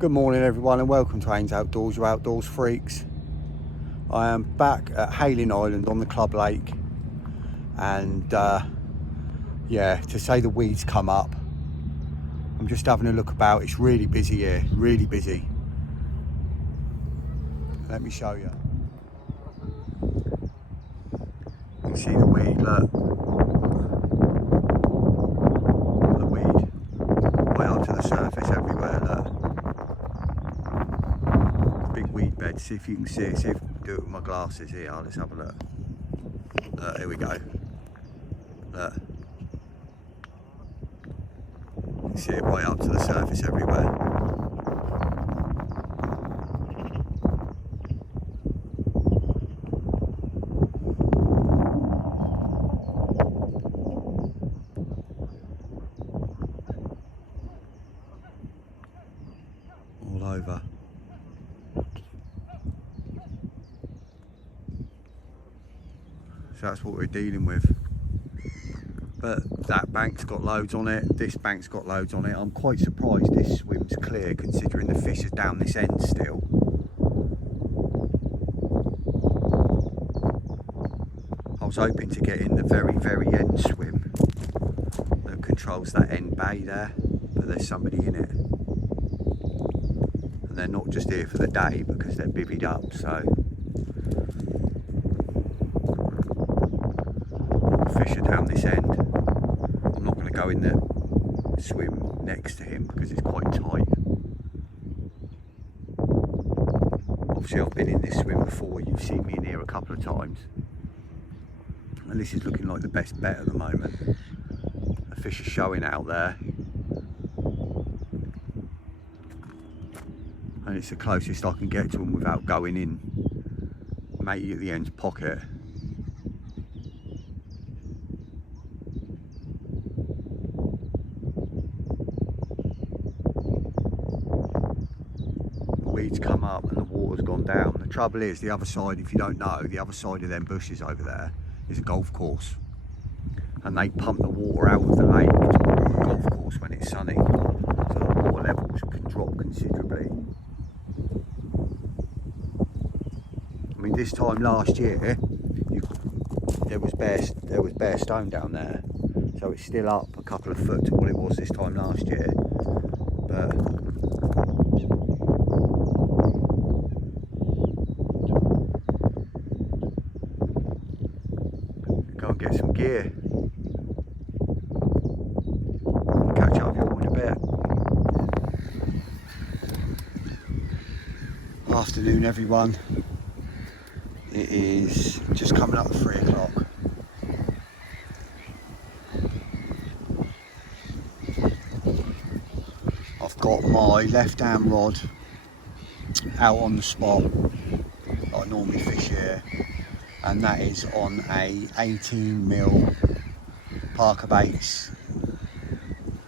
Good morning everyone and welcome to Ains Outdoors, your outdoors freaks. I am back at Hayling Island on the Club Lake and yeah, to say the weeds come up. I'm just having a look about. It's really busy here, really busy. Let me show you. You can see the weed, look. The weed, way up to the surface everywhere, look. Big weed bed, see if you can see it, see if I can do it with my glasses here. Let's have a look. Look, here we go. Look. You can see it right up to the surface everywhere. All over. So that's what we're dealing with. But that bank's got loads on it, this bank's got loads on it. I'm quite surprised this swim's clear considering the fish is down this end still. I was hoping to get in the very end swim that controls that end bay there, but there's somebody in it. And they're not just here for the day because they're bivvied up, so fish are down this end. I'm not going to go in the swim next to him because it's quite tight. Obviously I've been in this swim before, you've seen me in here a couple of times. And this is looking like the best bet at the moment. The fish are showing out there. And it's the closest I can get to them without going in matey at the end's pocket. Weeds come up and the water's gone down. The trouble is, the other side, if you don't know, the other side of them bushes over there is a golf course, and they pump the water out of the lake to the golf course when it's sunny, so the water levels can drop considerably. I mean, this time last year there was bare stone down there, so it's still up a couple of foot to what it was this time last year, but go and get some gear. Catch up with you all in a bit. Afternoon everyone. It is just coming up to 3 o'clock. I've got my left hand rod out on the spot that I normally fish here, and that is on a 18mm Parker Baits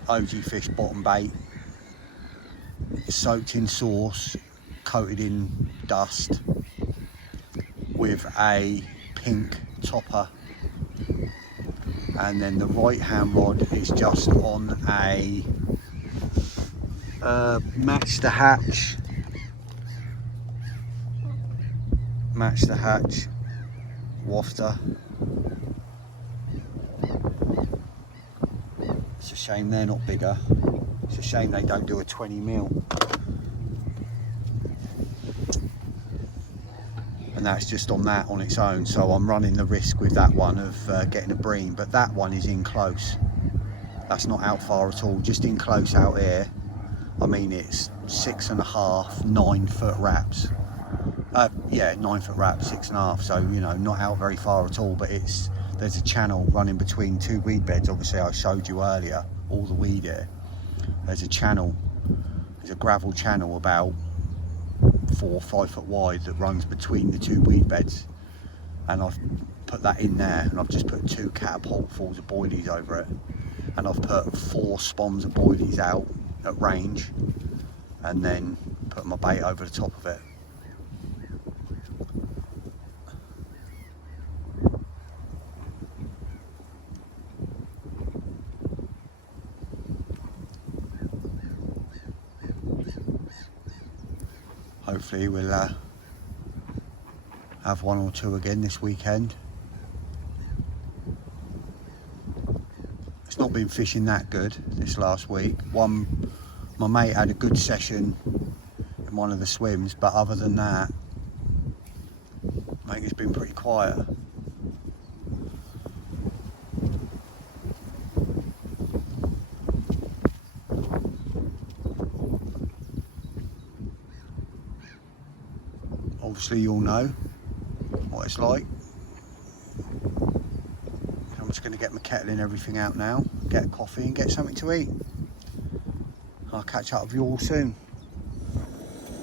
OG Fish bottom bait. It's soaked in sauce, coated in dust, with a pink topper, and then the right hand rod is just on a match the hatch wafter. It's a shame they're not bigger. It's a shame they don't do a 20mm. And that's just on that on its own, so I'm running the risk with that one of getting a bream, but that one is in close. That's not out far at all, just in close out here. I mean, it's 6.5, 9 foot wraps. Yeah, 9 foot wraps, 6.5, so you know, not out very far at all, but there's a channel running between two weed beds. Obviously I showed you earlier all the weed here. There's a channel, there's a gravel channel about 4 or 5 foot wide that runs between the two weed beds, and I've put that in there, and I've just put 2 catapultfuls of boilies over it, and I've put 4 spawns of boilies out at range, and then put my bait over the top of it. hopefully we'll have one or two again this weekend. It's not been fishing that good this last week. My mate had a good session in one of the swims, but other than that, I think it's been pretty quiet. Obviously you'll know what it's like. I'm just going to get my kettle and everything out now, get a coffee and get something to eat. I'll catch up with you all soon.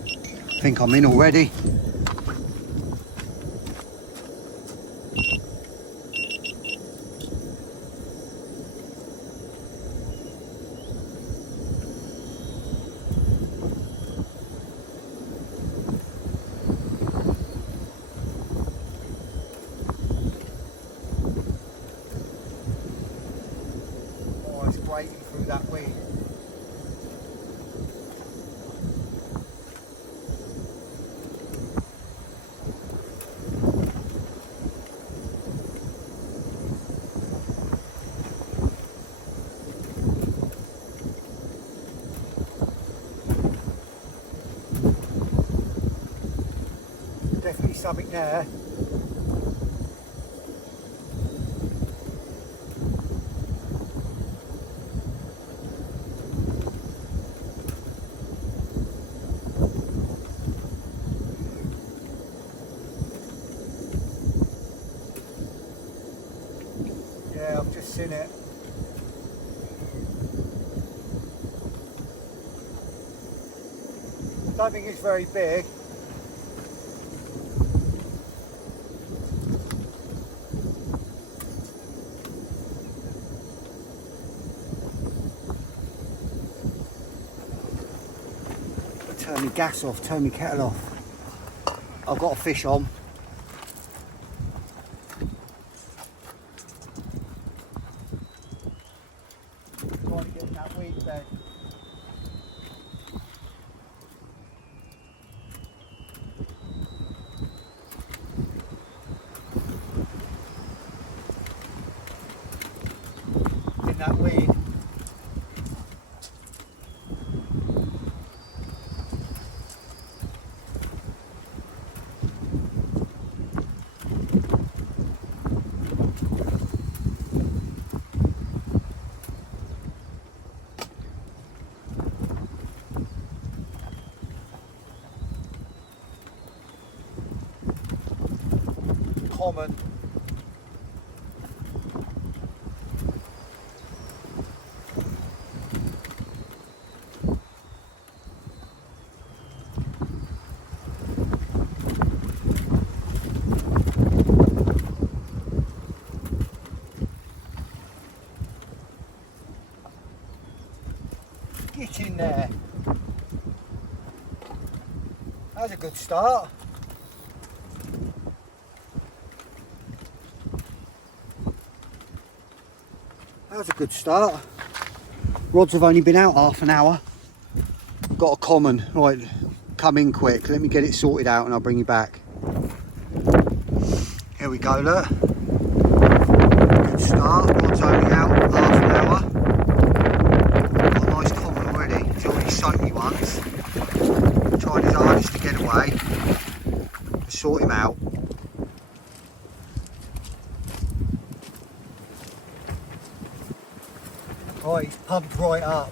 I think I'm in already. Oh, it's breaking through that weed. Definitely something there. Yeah, I've just seen it. I don't think it's very big. Turn the gas off, turn the kettle off. I've got a fish on. Trying to get in that weed bed. In that weed. Common. Get in there. That's a good start. That was a good start. Rods have only been out half an hour. Got a common. Right, come in quick. Let me get it sorted out and I'll bring you back. Here we go, look. Good start. Rod's only out half an hour. Got a nice common already. He's already soaked me once. Tried his hardest to get away. Sort him out. Right, he's pumped right up.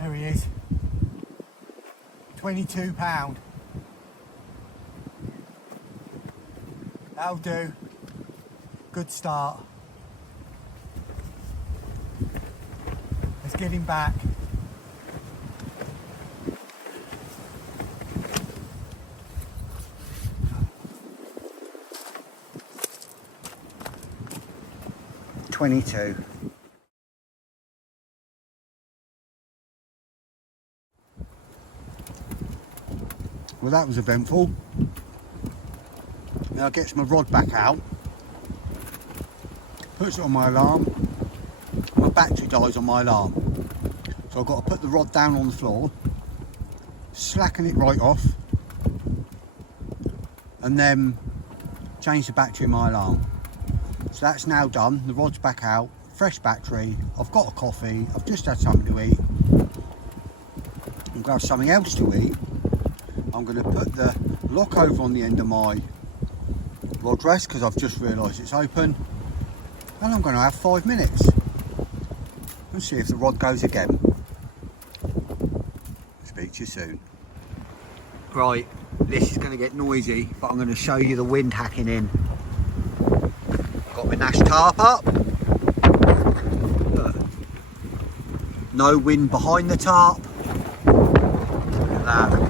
There he is. £22. That'll do. Good start. Let's get him back. £22. Well, that was eventful. Now gets my rod back out, puts it on my alarm. My battery dies on my alarm, so I've got to put the rod down on the floor, slacken it right off, and then change the battery in my alarm. So that's now done. The rod's back out, fresh battery. I've got a coffee. I've just had something to eat. I'm going to have something else to eat. I'm going to put the lock over on the end of my rod rest because I've just realised it's open, and I'm going to have 5 minutes and see if the rod goes again. Speak to you soon. Right, this is going to get noisy, but I'm going to show you the wind hacking in. Got my Nash tarp up. Look. No wind behind the tarp. Look at that.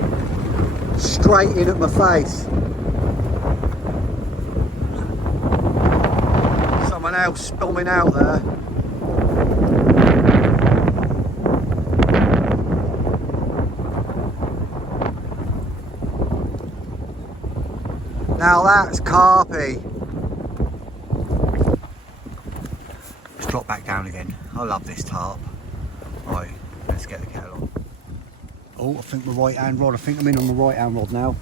Straight in at my face. Someone else storming out there. Now that's carpy. Let's drop back down again. I love this tarp. Right, let's get the kettle on. Oh, I think the right hand rod. I think I'm in on the right hand rod now.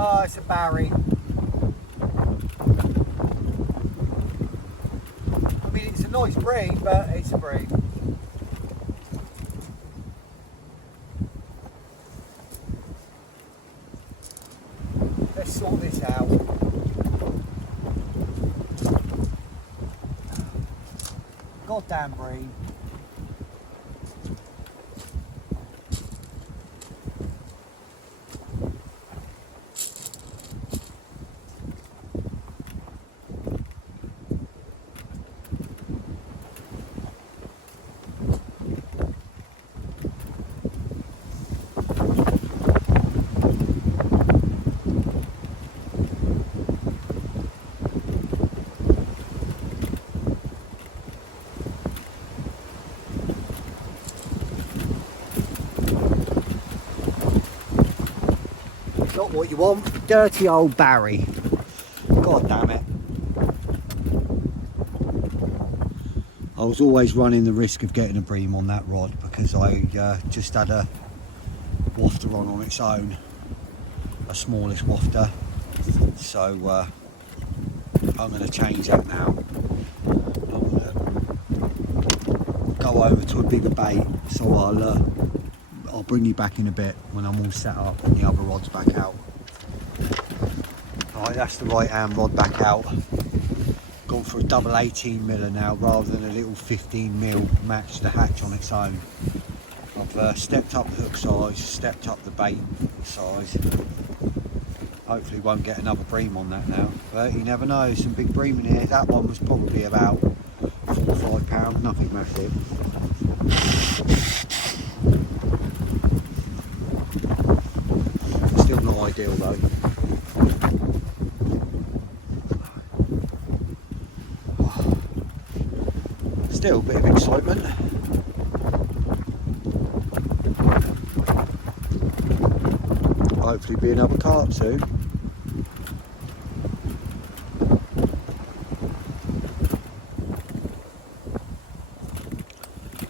Oh, it's a Barry. I mean, it's a nice breed, but it's a breed. Let's sort this out. Goddamn breed. Not what you want, dirty old Barry. God damn it. I was always running the risk of getting a bream on that rod because I just had a wafter on its own, a smallish wafter. So I'm going to change that now. I'm going to go over to a bigger bait, so I'll bring you back in a bit when I'm all set up and the other rod's back out. Right, that's the right hand rod back out. Gone for a double 18mm now rather than a little 15mm match the hatch on its own. I've stepped up the hook size, stepped up the bait size. Hopefully won't get another bream on that now, but you never know, some big bream in here. That one was probably about 4 or 5 pounds, nothing massive. Still not ideal though. Still a bit of excitement. Hopefully be another carp soon.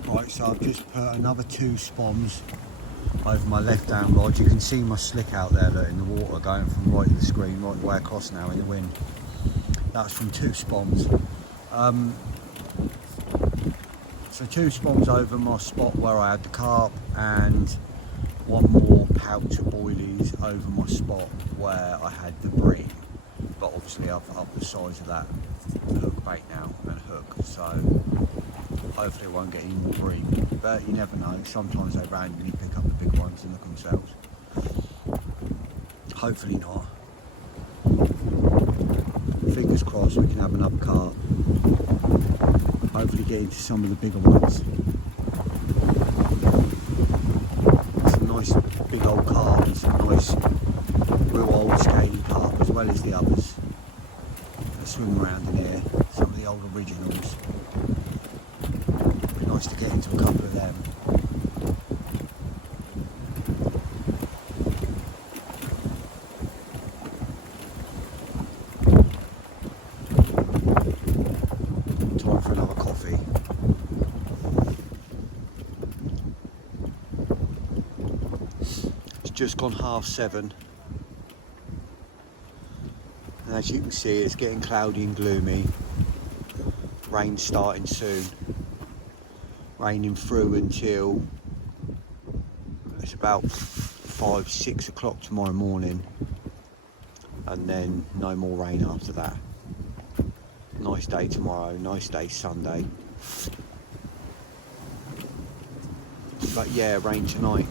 Right, so I've just put another 2 spons over my left hand rod. You can see my slick out there in the water going from right to the screen, right the way across now in the wind. That's from 2 spons. So 2 spons over my spot where I had the carp, and 1 more pouch of boilies over my spot where I had the bream. But obviously I've upped the size of that hook bait now and hook, so hopefully I won't get any more bream. But you never know, sometimes they randomly pick up the big ones and look themselves. Hopefully not. Fingers crossed we can have another carp. Hopefully get into some of the bigger ones. Some nice big old carp and some nice real old scaly carp, as well as the others that swim around in here. Some of the old originals. It'd be nice to get into a couple of them. Time for another coffee. It's just gone 7:30. And as you can see, it's getting cloudy and gloomy. Rain's starting soon. Raining through until it's about 5-6 o'clock tomorrow morning, and then no more rain after that. Nice day tomorrow, nice day Sunday. But yeah, rain tonight.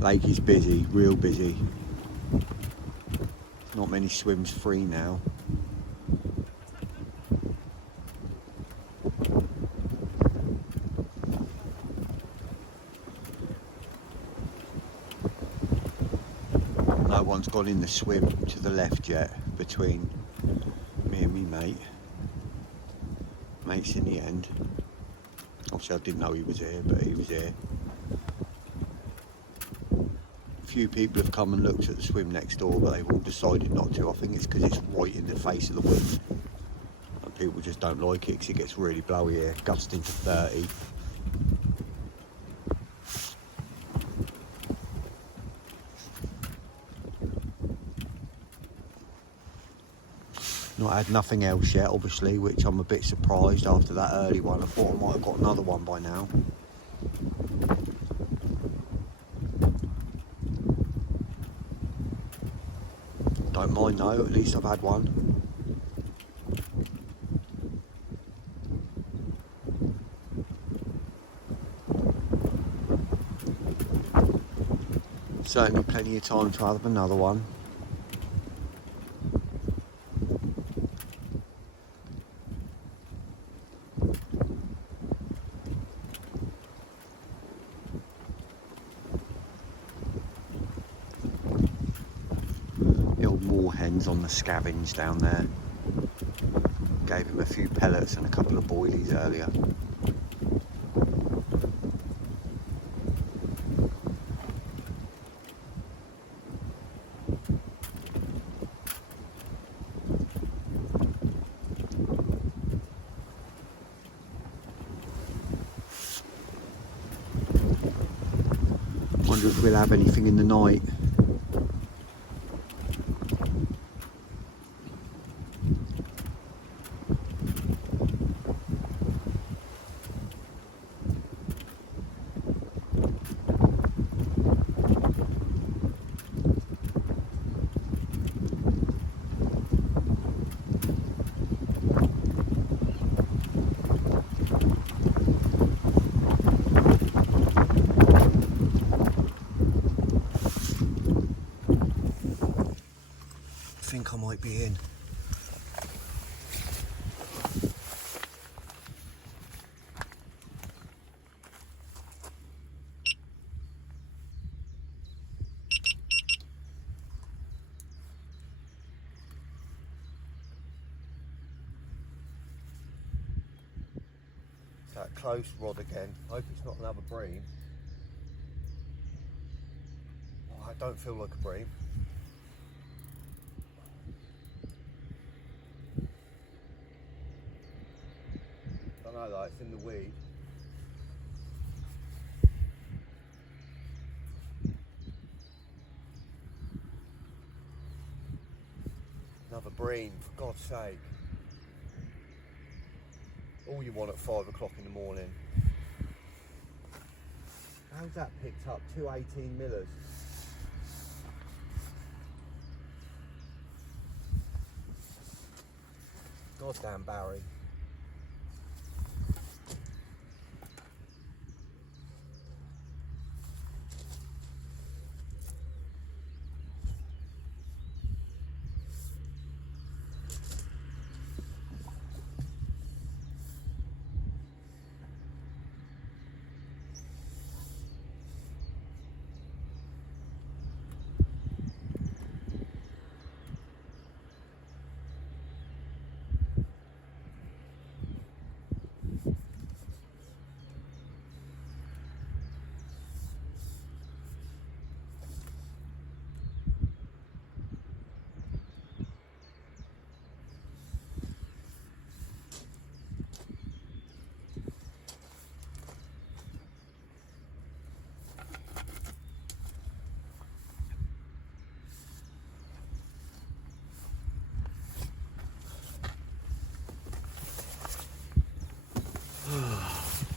Lake is busy, real busy. Not many swims free now. No one's gone in the swim to the left yet, between me and me mate. Mate's in the end. Obviously I didn't know he was here, but he was here. A few people have come and looked at the swim next door, but they've all decided not to. I think it's because it's right in the face of the wind. And people just don't like it because it gets really blowy here, gusting to 30. Not had nothing else yet, obviously, which I'm a bit surprised after that early one. I thought I might have got another one by now. Don't mind though, at least I've had one. Certainly plenty of time to have another one. Hens on the scavenge down there. Gave him a few pellets and a couple of boilies earlier. Wonder if we'll have anything in the night. I think I might be in. It's that close rod again. I hope it's not another bream. Oh, I don't feel like a bream. I know that, it's in the weed. Another bream, for God's sake. All you want at 5 o'clock in the morning. How's that picked up? 2 18-millers. Goddamn Barry.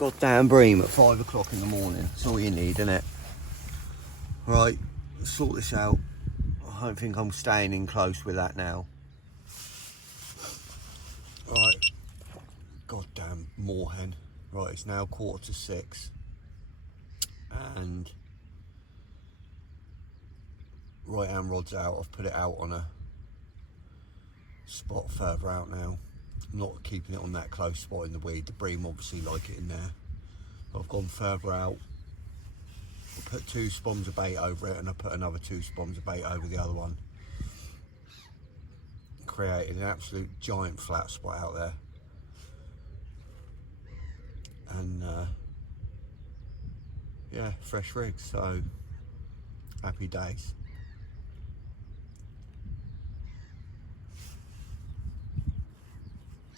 goddamn bream at 5 o'clock in the morning. That's all you need, isn't it? Right, let's sort this out. I don't think I'm staying in close with that now. Right, goddamn moorhen. Right, it's now 5:45, and right hand rod's out. I've put it out on a spot further out now. I'm not keeping it on that close spot in the weed. The bream obviously like it in there. I've gone further out. I put 2 spoms of bait over it, and I put another 2 spoms of bait over the other one. Created an absolute giant flat spot out there. And yeah, fresh rigs, so happy days.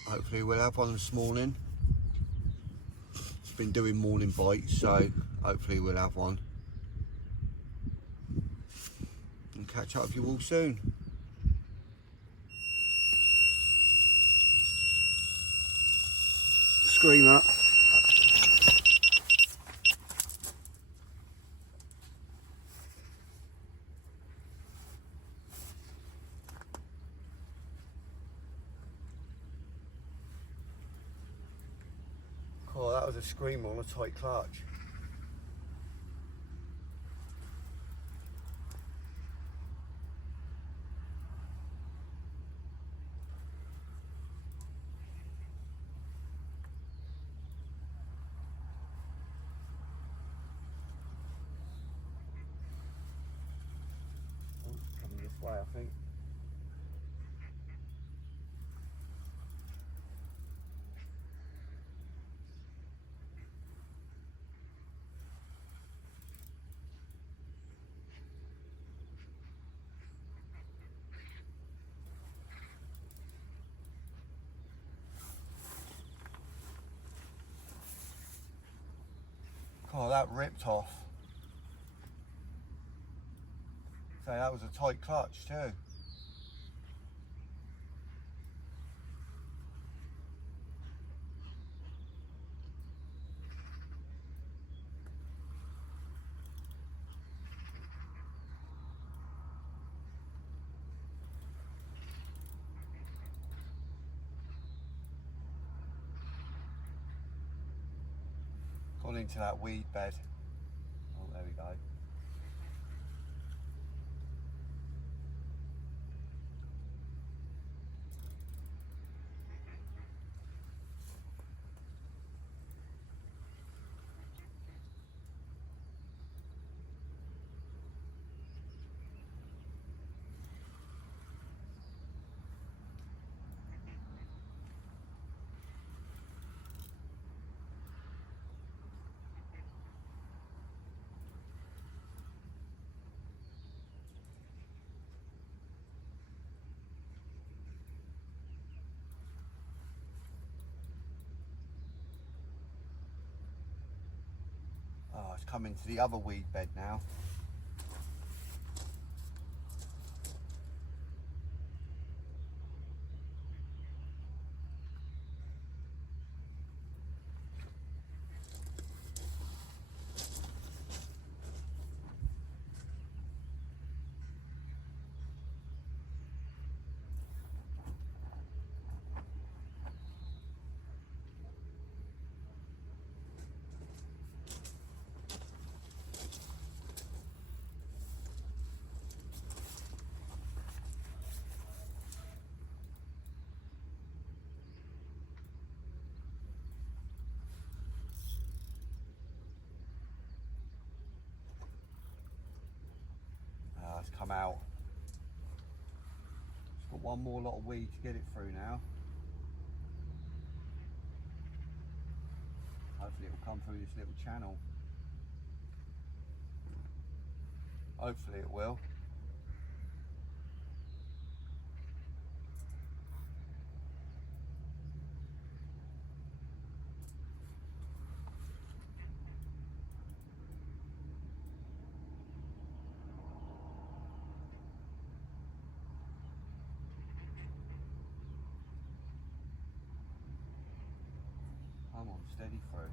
Hopefully we'll have one this morning. It's been doing morning bites, so hopefully we'll have one. And catch up with you all soon. Screamer. Oh, that was a screamer on a tight clutch. Oh, it's coming this way, I think. Oh, that ripped off. So that was a tight clutch too. Gone into that weed bed. Oh, there we go. Oh, it's come into the other weed bed now. It's come out. It's got one more lot of weed to get it through now. Hopefully it'll come through this little channel. Hopefully it will. Come on, steady through.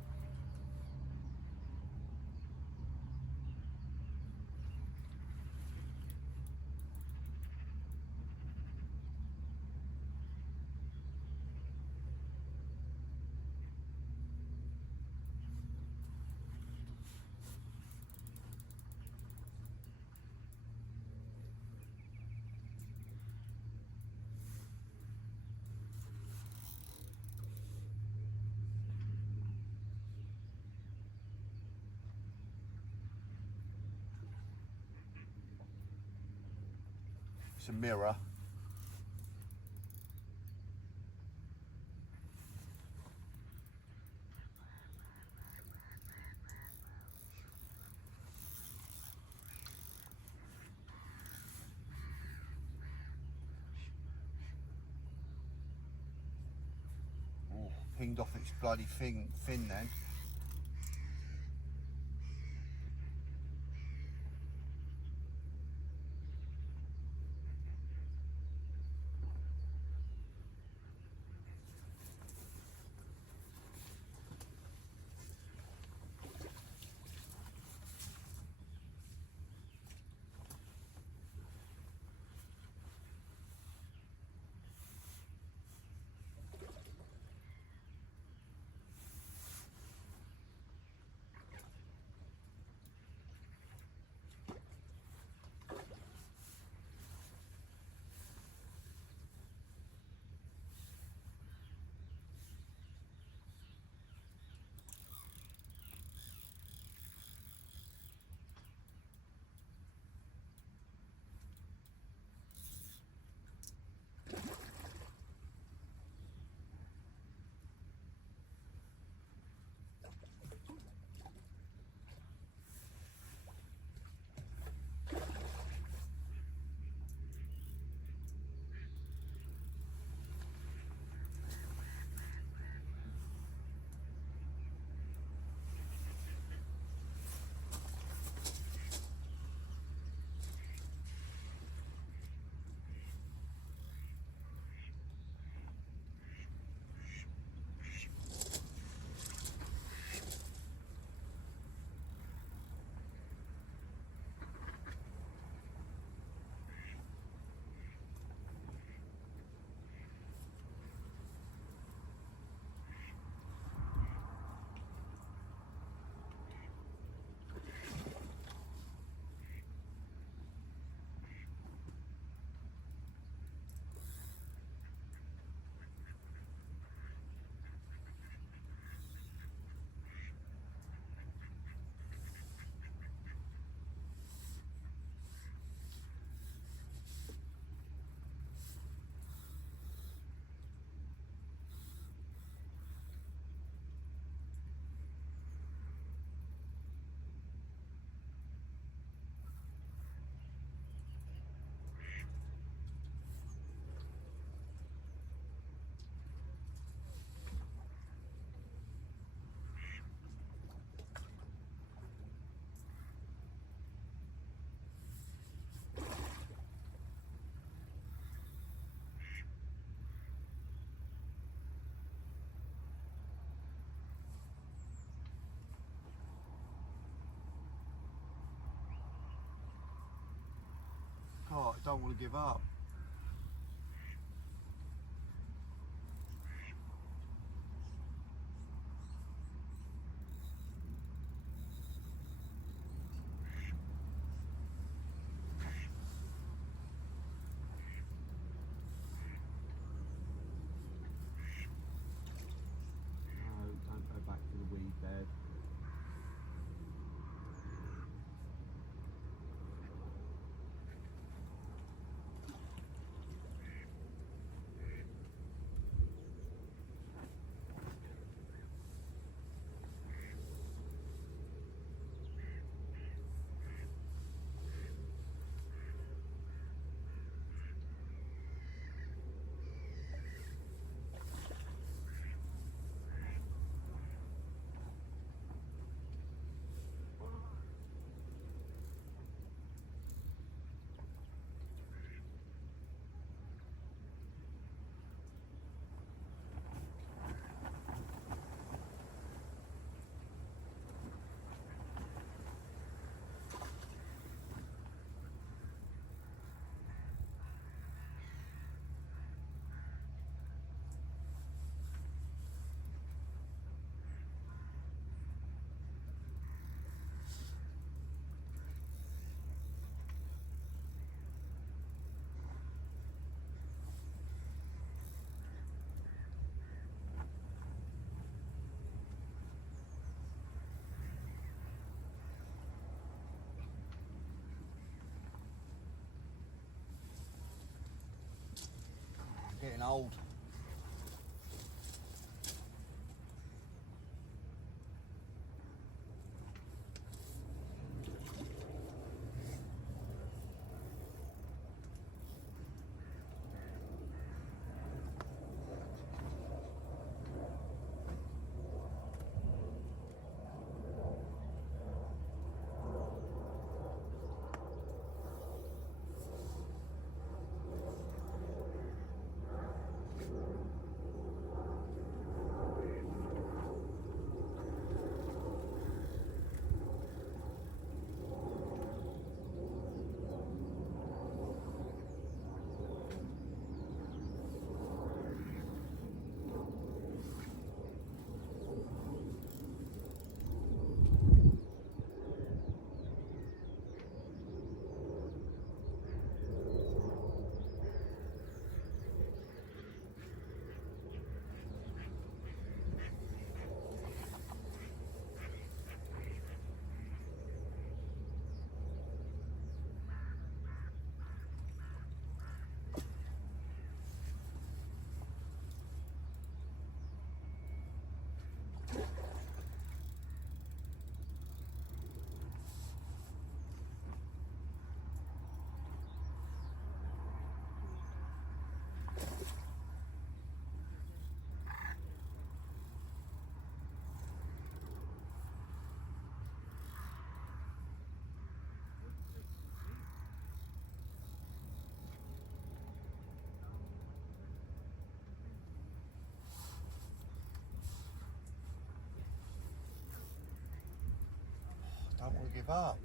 It's a mirror. Oh, pinged off its bloody fin then. God, I don't want to give up. No, don't go back to the weed bed. getting old. Don't want to give up.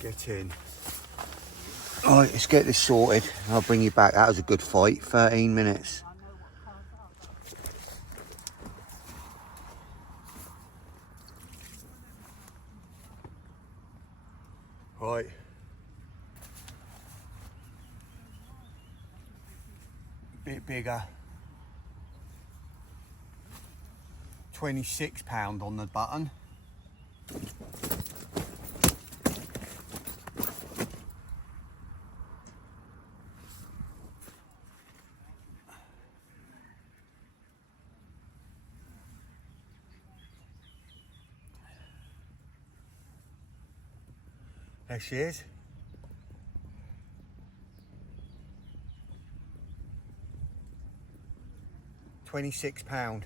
Get in. Alright, let's get this sorted. I'll bring you back. That was a good fight. 13 minutes. Right. Bit bigger. £26 on the button. There she is. £26.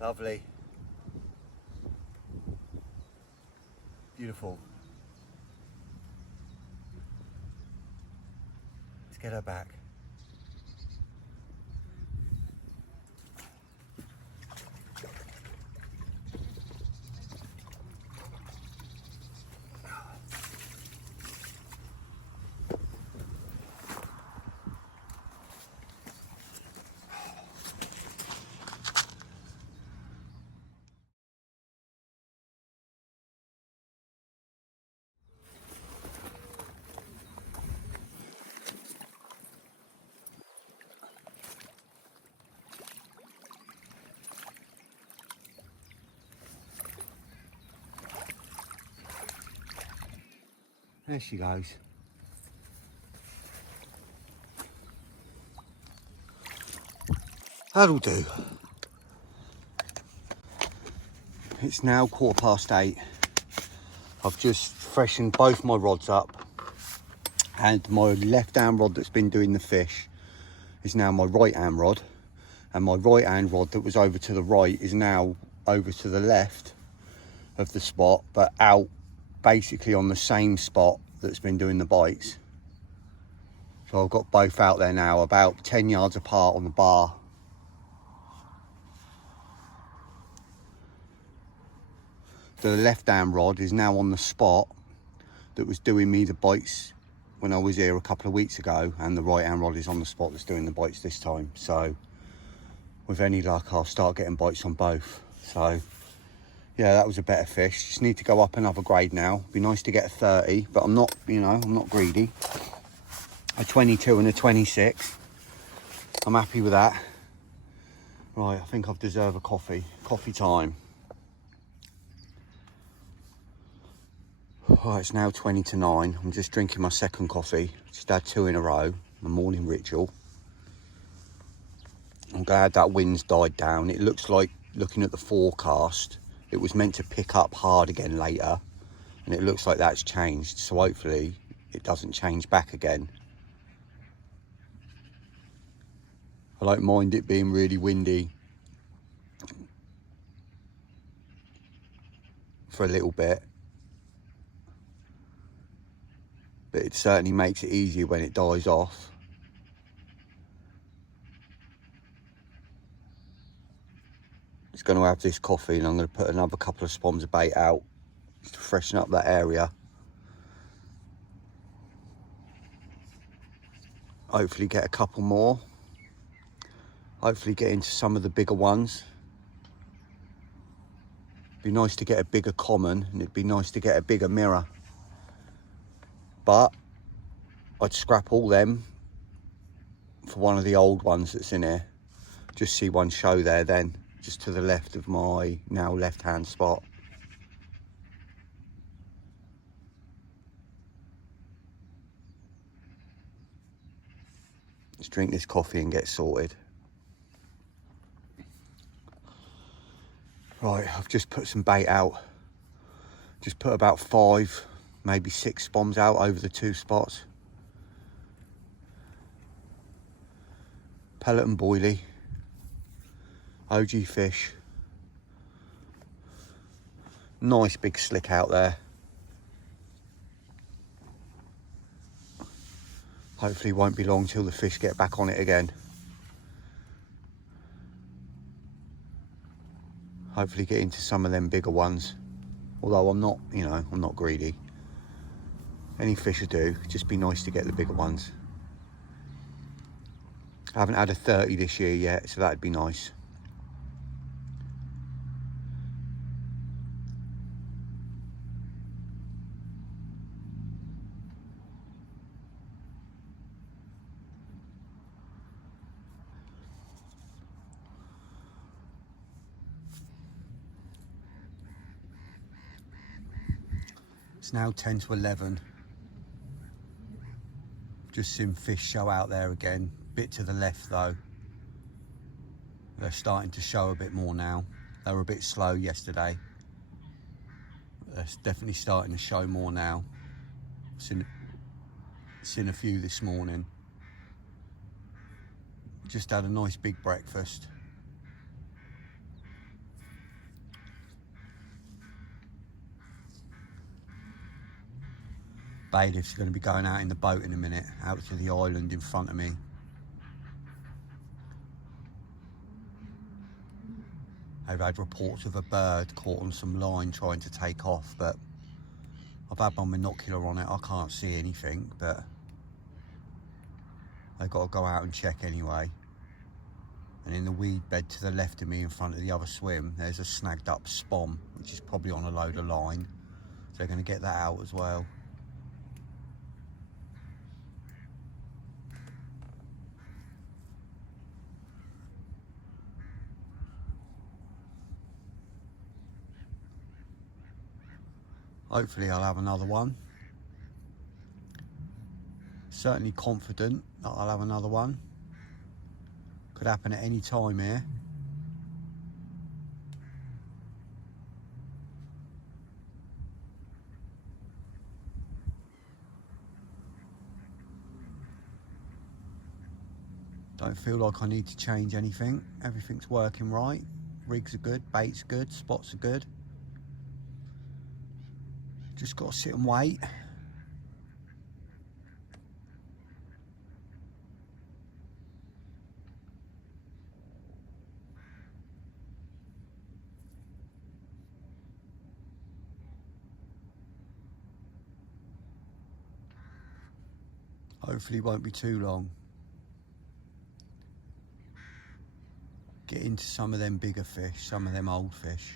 Lovely. Beautiful. Let's get her back. There she goes. That'll do. It's now 8:15. I've just freshened both my rods up, and my left hand rod that's been doing the fish is now my right hand rod, and my right hand rod that was over to the right is now over to the left of the spot, but out basically on the same spot that's been doing the bites. So I've got both out there now, about 10 yards apart on the bar. The left hand rod is now on the spot that was doing me the bites when I was here a couple of weeks ago, and the right hand rod is on the spot that's doing the bites this time. So with any luck, I'll start getting bites on both. So yeah, that was a better fish. Just need to go up another grade now. Be nice to get a 30, but I'm not, you know, I'm not greedy. A 22 and a 26. I'm happy with that. Right, I think I've deserved a coffee. Coffee time. Right, it's now 20 to 9. I'm just drinking my second coffee. Just had 2 in a row. My morning ritual. I'm glad that wind's died down. It looks like, looking at the forecast, it was meant to pick up hard again later. And it looks like that's changed. So hopefully it doesn't change back again. I don't mind it being really windy for a little bit. But it certainly makes it easier when it dies off. Just going to have this coffee, and I'm going to put another couple of spons of bait out just to freshen up that area. Hopefully get a couple more. Hopefully get into some of the bigger ones. Be nice to get a bigger common, and it'd be nice to get a bigger mirror. But I'd scrap all them for one of the old ones that's in here. Just see one show there then, just to the left of my now left hand spot. Let's drink this coffee and get sorted. Right, I've just put some bait out. Just put about 5, maybe 6 spoms out over the 2 spots. Pellet and boilie. OG fish. Nice big slick out there. Hopefully won't be long till the fish get back on it again. Hopefully get into some of them bigger ones. Although I'm not, you know, I'm not greedy. Any fish will do, just be nice to get the bigger ones. I haven't had a 30 this year yet, so that'd be nice. It's now 10 to 11. Just seen fish show out there again. Bit to the left though. They're starting to show a bit more now. They were a bit slow yesterday. They're definitely starting to show more now. Seen a few this morning. Just had a nice big breakfast. Bailiff's going to be going out in the boat in a minute, out to the island in front of me. I've had reports of a bird caught on some line trying to take off, but I've had my binocular on it. I can't see anything, but I've got to go out and check anyway. And in the weed bed to the left of me in front of the other swim, there's a snagged up spom, which is probably on a load of line. So they're going to get that out as well. Hopefully I'll have another one. Certainly confident that I'll have another one. Could happen at any time here. Don't feel like I need to change anything. Everything's working right. Rigs are good, bait's good, spots are good. Just got to sit and wait. Hopefully it won't be too long. Get into some of them bigger fish, some of them old fish.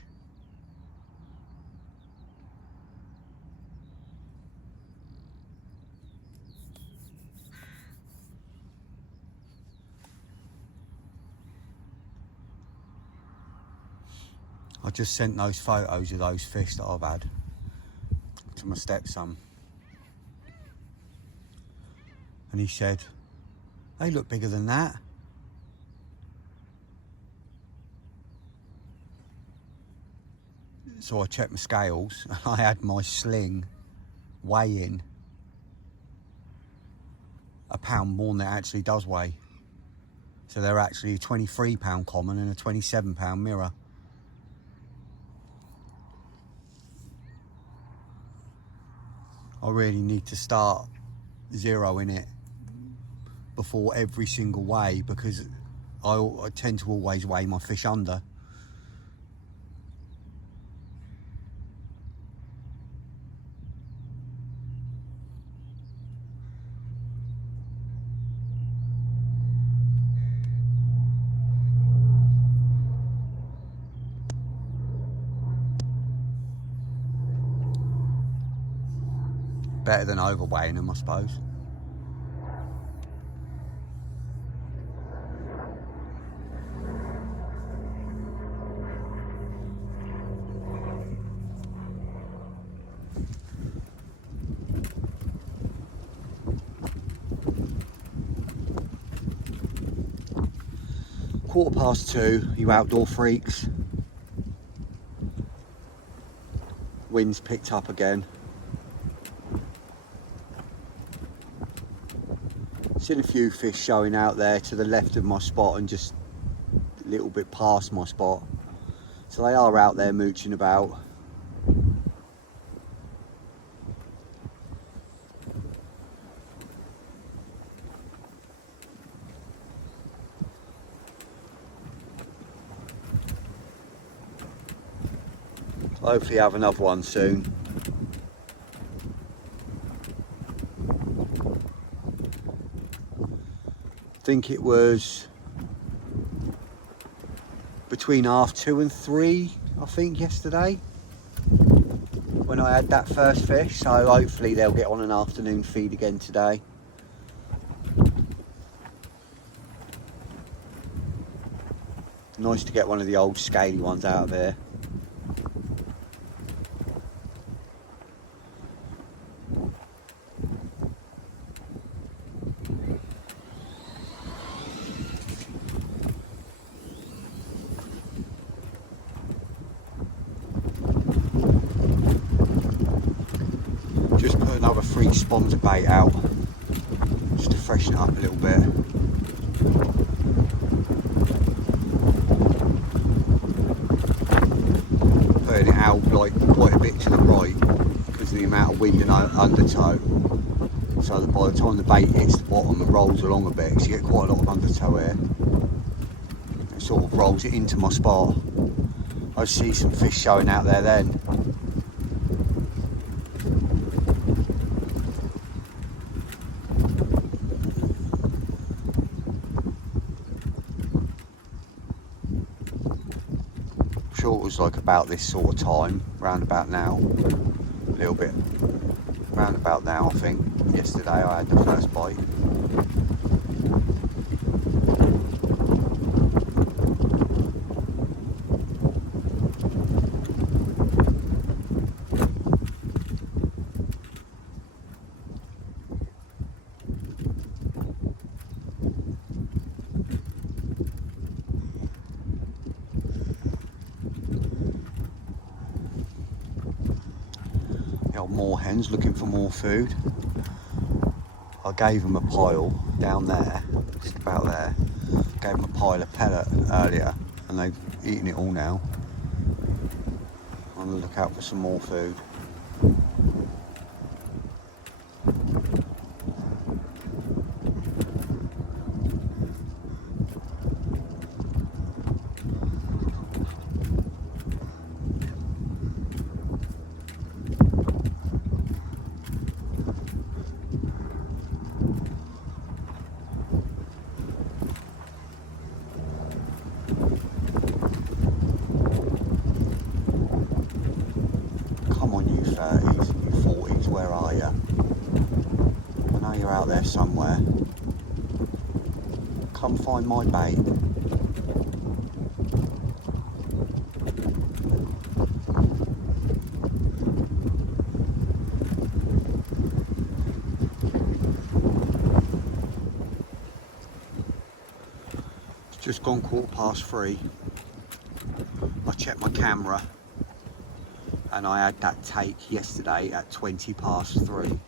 I just sent those photos of those fish that I've had to my stepson. And he said, they look bigger than that. So I checked my scales and I had my sling weighing a pound more than it actually does weigh. So they're actually a 23-pound common and a 27-pound mirror. I really need to start zeroing it before every single weigh, because I tend to always weigh my fish under. Better than overweighing them, I suppose. (2:15), you outdoor freaks. Wind's picked up again. Seen a few fish showing out there to the left of my spot and just a little bit past my spot. So they are out there mooching about. Hopefully have another one soon. I think it was between 2:30 and 3, I think, yesterday when I had that first fish. So hopefully they'll get on an afternoon feed again today. Nice to get one of the old scaly ones out of here. Just put another 3 sponsor bait out just to freshen it up a little bit. Putting it out like quite a bit to the right because of the amount of wind and undertow, so that by the time the bait hits the bottom it rolls along a bit, so you get quite a lot of undertow here. It sort of rolls it into my spot. I see some fish showing out there then. Sure it was like about this sort of time, round about now, a little bit round about now. I think yesterday I had the first bite. more hens looking for more food. I gave them a pile down there, just about there. Gave them a pile of pellet earlier and they've eaten it all now. I'm gonna look out for some more food. Come on, you 30s, you 40s, where are you? I know you're out there somewhere. Come find my bait. It's just gone 3:15. I checked my camera and I had that take yesterday at 3:20.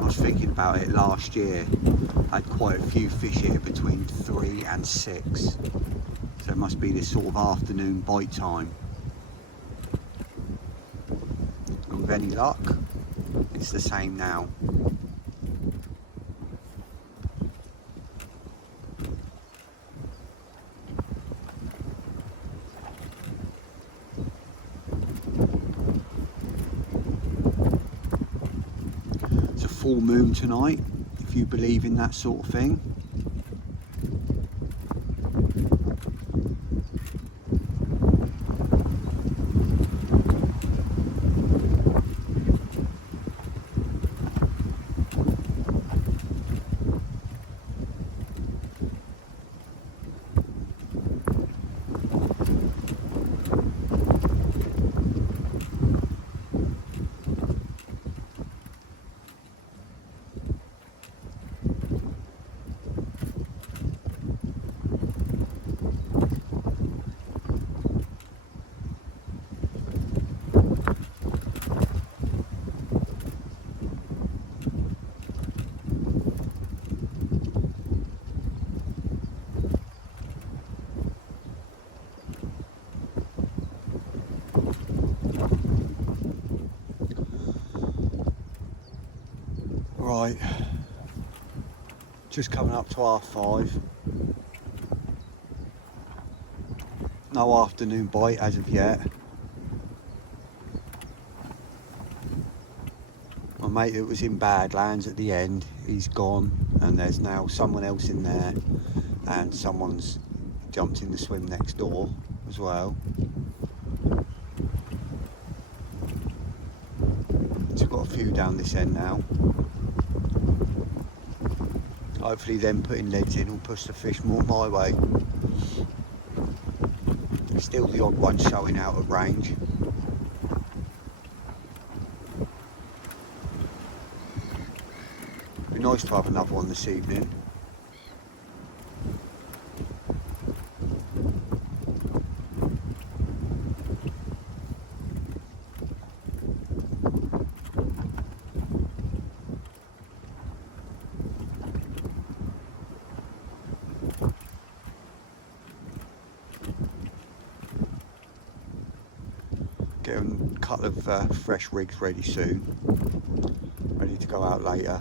I was thinking about it last year. I had quite a few fish here between 3 and 6. So it must be this sort of afternoon bite time. And with any luck, it's the same now. It's a full moon tonight, if you believe in that sort of thing. Right, just coming up to 5:30. No afternoon bite as of yet. My mate that was in Badlands at the end, he's gone, and there's now someone else in there, and someone's jumped in the swim next door as well. So got a few down this end now. Hopefully them putting leads in will push the fish more my way. Still the odd one showing out of range. Be nice to have another one this evening. Getting a couple of fresh rigs ready soon, ready to go out later.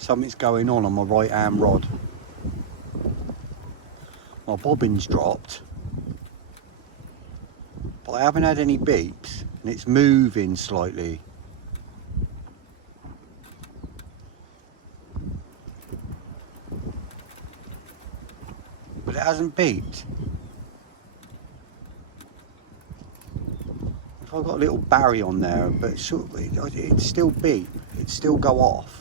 Something's going on my right hand rod. My bobbin's dropped, but I haven't had any beeps, and it's moving slightly. But it hasn't beeped. I've got a little barrier on there, but it'd still beep, it'd still go off.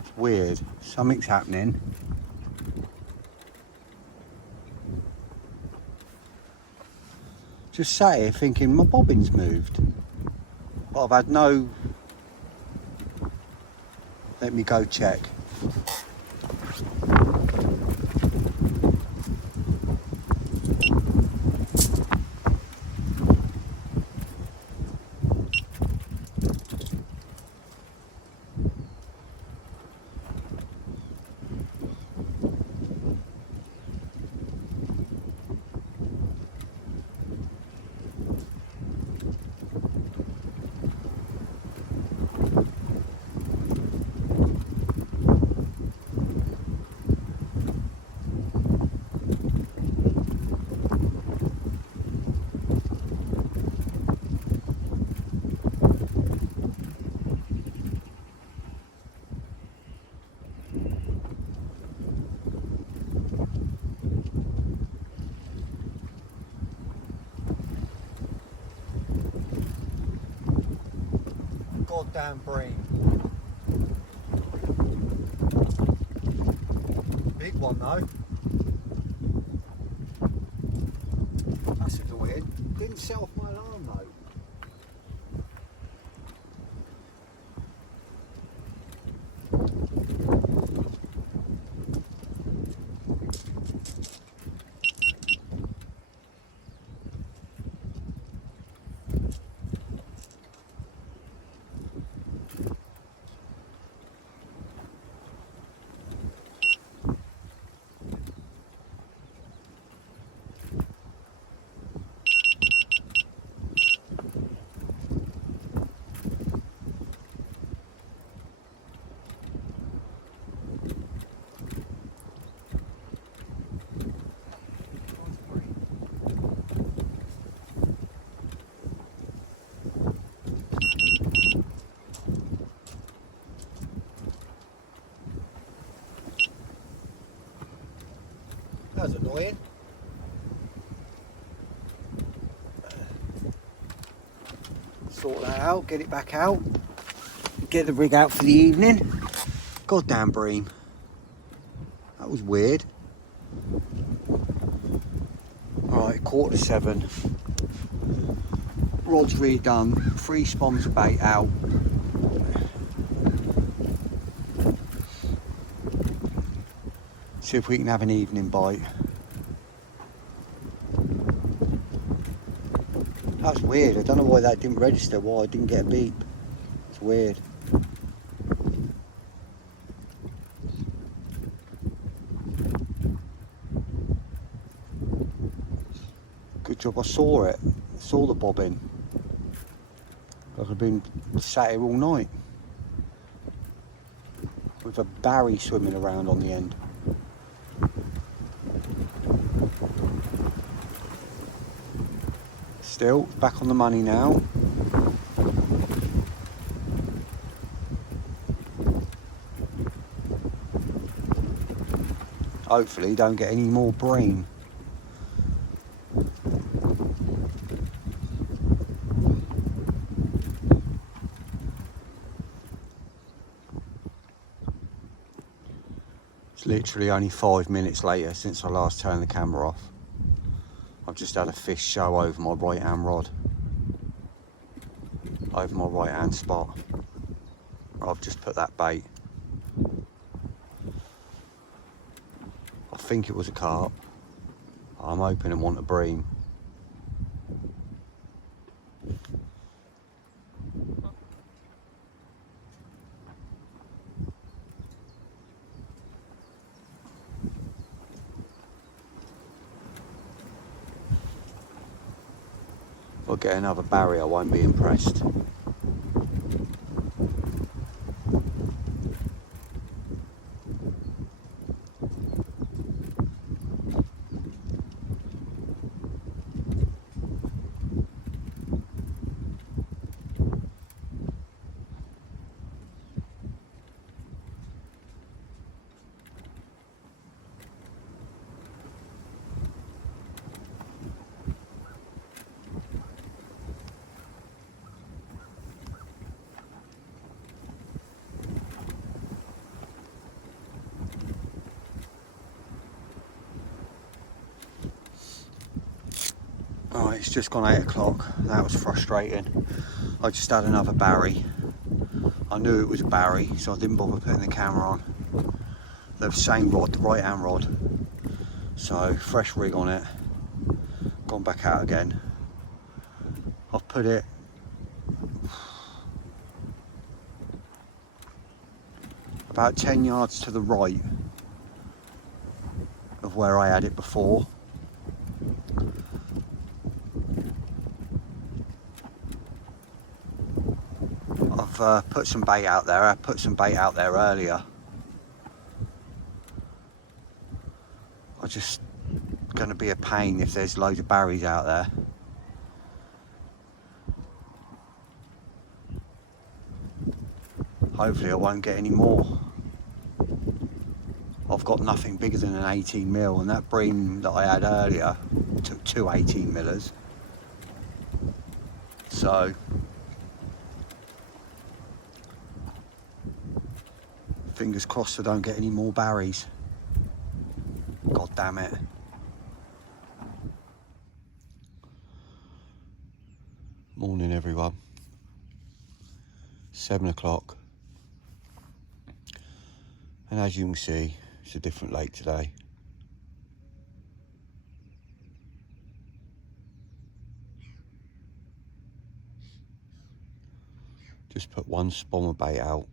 It's weird, something's happening. Just sat here thinking my bobbin's moved, but I've had no... Let me go check. Goddamn bream. Big one though. That's annoying. Didn't set off my alarm though. That was annoying. Sort that out, get it back out, get the rig out for the evening. Goddamn bream. That was weird. Alright, 7:15. Rod's redone, 3 spoms of bait out. See if we can have an evening bite. That's weird, I don't know why that didn't register, why I didn't get a beep. It's weird. Good job I saw it, saw the bobbin. I could have been sat here all night with a barry swimming around on the end. Still, back on the money now. Hopefully don't get any more bream. It's literally only 5 minutes later since I last turned the camera off. I've just had a fish show over my right hand rod, over my right hand spot. I've just put that bait. I think it was a carp. I'm hoping it wasn't a bream. If I get another barrier, I won't be impressed. Right, it's just gone 8 o'clock. That was frustrating. I just had another Barry. I knew it was a Barry, so I didn't bother putting the camera on. The same rod, the right hand rod. So fresh rig on it. Gone back out again. I've put it about 10 yards to the right of where I had it before. I've put some bait out there. I put some bait out there earlier. I'm just going to be a pain if there's loads of Barries out there. Hopefully I won't get any more. I've got nothing bigger than an 18 mil, and that bream that I had earlier took 2 18 millers. So fingers crossed I don't get any more Barries. God damn it. Morning everyone. 7 o'clock. And as you can see, it's a different lake today. Just put one spommer bait out.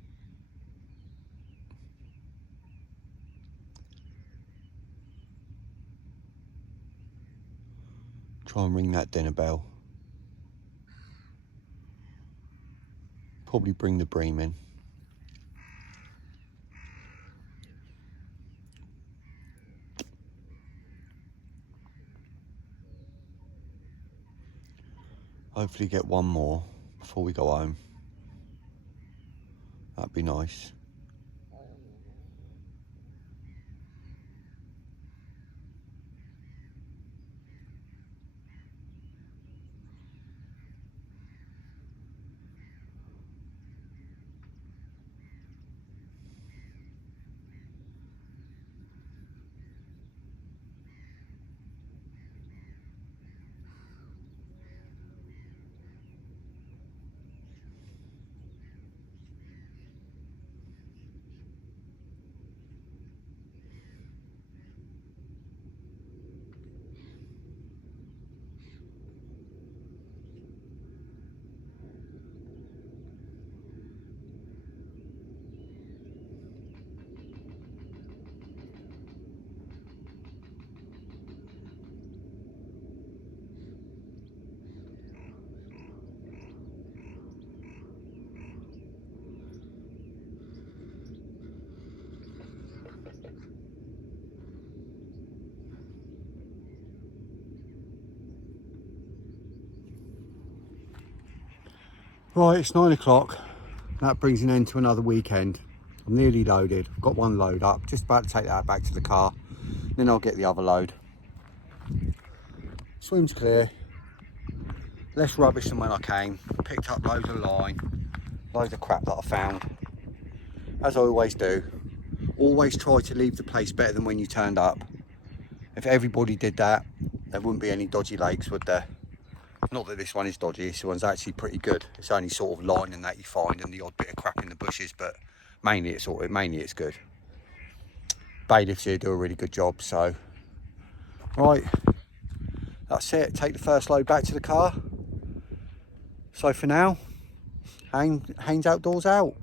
Try and ring that dinner bell. Probably bring the bream in. Hopefully get one more before we go home. That'd be nice. Right, it's 9 o'clock. That brings an end to another weekend. I'm nearly loaded. I've got one load up, just about to take that back to the car. Then I'll get the other load. Swim's clear. Less rubbish than when I came. Picked up loads of line, loads of crap that I found. As I always do. Always try to leave the place better than when you turned up. If everybody did that, there wouldn't be any dodgy lakes, would there? Not that this one is dodgy, this one's actually pretty good. It's only sort of lining that you find and the odd bit of crap in the bushes, but mainly it's good. Bailiffs here do a really good job, so. Right, that's it. Take the first load back to the car. So for now, Haynes Outdoors out.